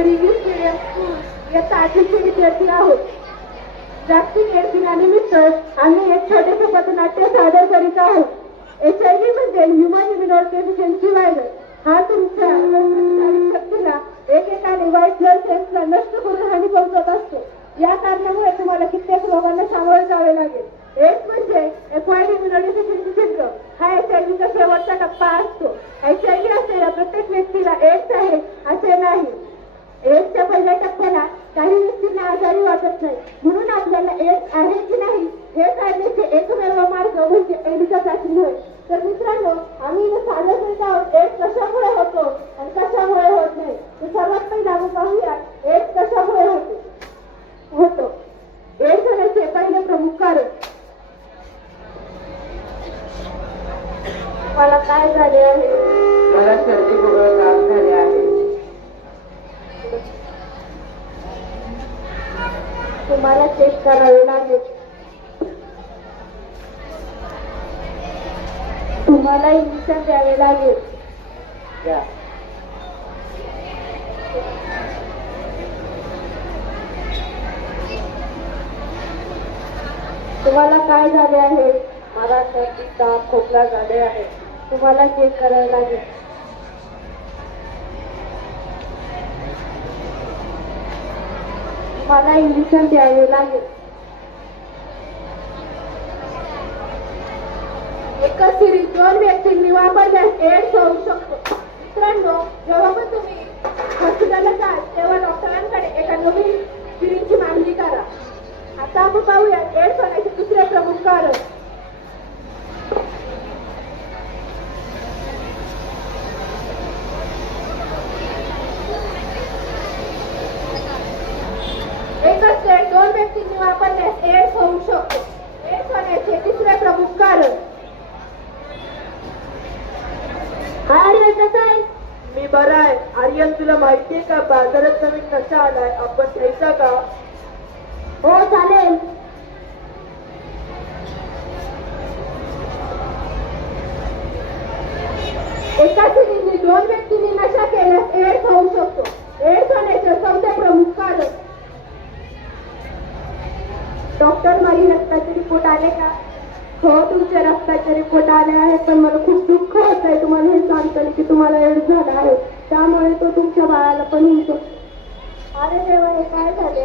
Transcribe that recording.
या आठवीचे विद्यार्थी आहोत. जागतिक एड्स दिनानिमित्त आम्ही एक छोटेसे पथनाट्य सादर करीत आहोत. एच आय व्ही म्हणजे ह्युमन इम्युनॉल डेफिशियन्सी व्हायरस हा तुमच्या प्रतिकारक शक्तीला एकेकाने व्हाईट ब्लड सेल्सला नष्ट करून हानी पोहोचत असतो. या कारणामुळे तुम्हाला कित्येक लोकांना सामोरे जावे लागेल. एक म्हणजे एक्वायर्ड इम्युनोडेफिशियन्सी सिंड्रोम हा एच आय व्हीचा शेवटचा टप्पा असतो एच आय व्ही असलेल्या प्रत्येक व्यक्तीला एड्स आहे असे नाही एड्सच्या पहिल्या टप्प्याला काही व्यक्तींना आजारी नाही. म्हणून आपल्याला एड्स आहे की नाही हे काढण्याचे एकमेव मार्ग म्हणजे एडीचा चाचणी होय. तर मित्रांनो आम्ही इथे सादर करीत आहोत एड्स कशामुळे होतो आणि कशामुळे होत नाही. तर सर्वात पहिला आपण पाहूया एड्स कशामुळे होतो? होतो. एड्स होण्याचे पहिले प्रमुख कारण मला काय झाले आहे? मला सर्दी खोकला त्रास झाले आहे. तुम्हाला चेक करावे लागेल. तुम्हाला इंजेक्शन द्यावे लागेल. तुम्हाला काय झाले आहे? मला सर्दी ताप खोकला झाले आहे. तुम्हाला चेक करावे लागेल. मला इंजेक्शन द्यावे लागेल. एकच सिरीज दोन व्यक्तींनी वापरल्यास एड्स होऊ शकतो. मित्रांनो जेव्हा पण तुम्ही हॉस्पिटलला जाल तेव्हा डॉक्टरांकडे एका नवीन सिरीजची मागणी करा. आता आपण पाहूया एड्स होण्याचे दुसरे प्रमुख कारण एकच सेट दोन व्यक्तींनी वापरल्यास एड्स होऊ शकतो. एड्स होण्याचे तिसरे प्रमुख कारण. कसं आहे? मी बरा आहे. आर्यन तुला माहितीये का? बाजारात नवीन नशा आलाय? आपण घ्यायचा का? हो चालेल. एका सिरीजने दोन व्यक्तींनी नशा केल्यास एड्स होऊ शकतो. आले का? हो तुमच्या रक्ताचे रिपोर्ट आले आहेत पण मला खूप दुःख होत आहे तुम्हाला हे सांगतो की तुम्हाला एड झाला आहे. त्यामुळे तो तुमच्या बाळाला पण होतो अरे देवा हे काय झाले